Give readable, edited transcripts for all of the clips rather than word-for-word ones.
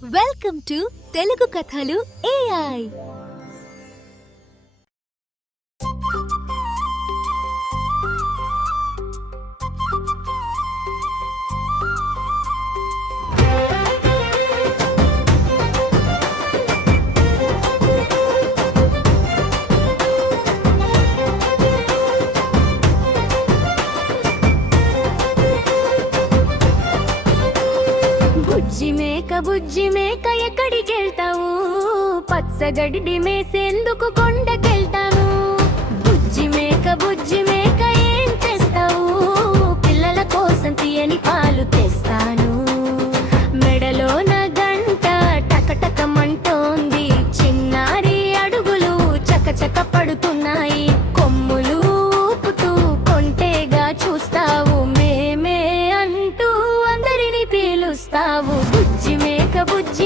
Welcome to Telugu కథలు AI. బుజ్జి మేక ఎక్కడికెళ్తావు? పచ్చగడ్డి మేసేందుకు కొండకెళ్తాను. బుజ్జి మేక ఏం చేస్తావు? పిల్లల కోసం తీయని పాలు తెస్తాను. మెడలోన గంట టకటకమంటోంది, చిన్నారి అడుగులు చకచక పడుతున్నాయి. కొమ్ములు ఊపుతూ కొంటేగా చూస్తావు, మేమే అంటూ అందరిని పీలుస్తావు. బుజ్జి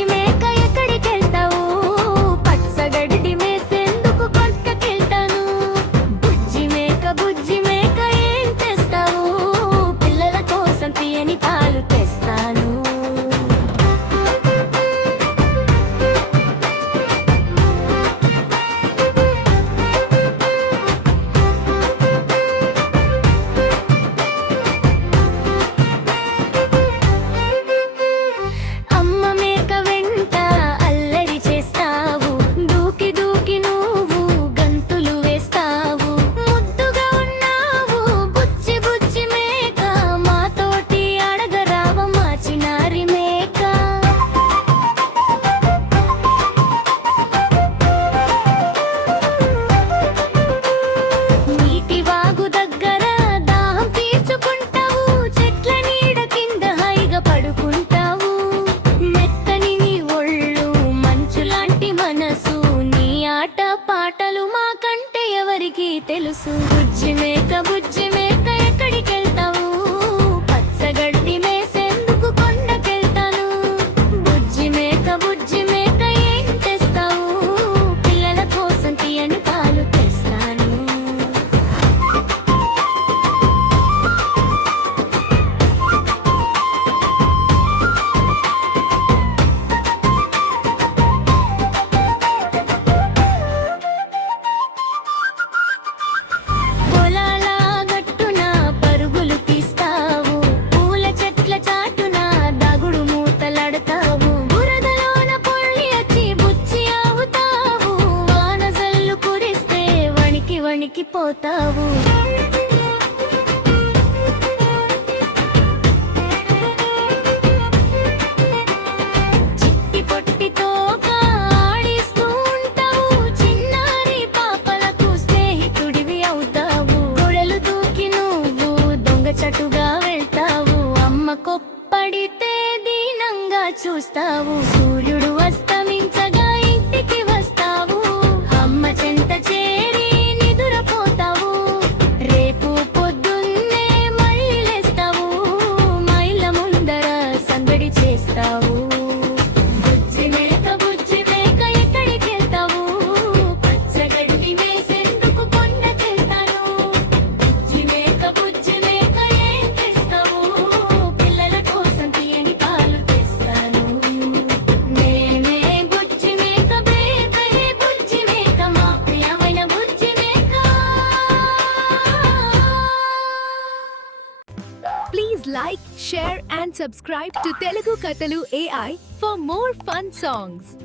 మేక ఎక్కడికెళ్తావు? పచ్చగడ్డి మేసేందుకు కొండకెళ్తాను. బుజ్జి మేక ఏం తెస్తావు? పిల్లల కోసం తీయని పాలు తెస్తాను. పాటలు మాకంటే ఎవరికి తెలుసు? బుజ్జి మేక ఎక్కడికెళ్తావు? పచ్చగడ్డి మేసేందుకు కొండకెళ్తాను. బుజ్జి మేక ఏం తెస్తావు? పిల్లల కోసం తీయని పాలు తెస్తాను. పోతావు చిట్టి పొట్టితో ఆడిస్తూ ఉంటావు. చిన్నారి పాపలకు స్నేహితుడివి అవుతావు. గొడలు దూకి నువ్వు దొంగచటుగా వెళ్తావు. అమ్మ కొప్పడితే దీనంగా చూస్తావు. సూర్యుడు అస్తమించగా ఇంటికి వస్తావు. అమ్మ చెంత చేరి Please like, share and subscribe to Telugu Katalu AI for more fun songs.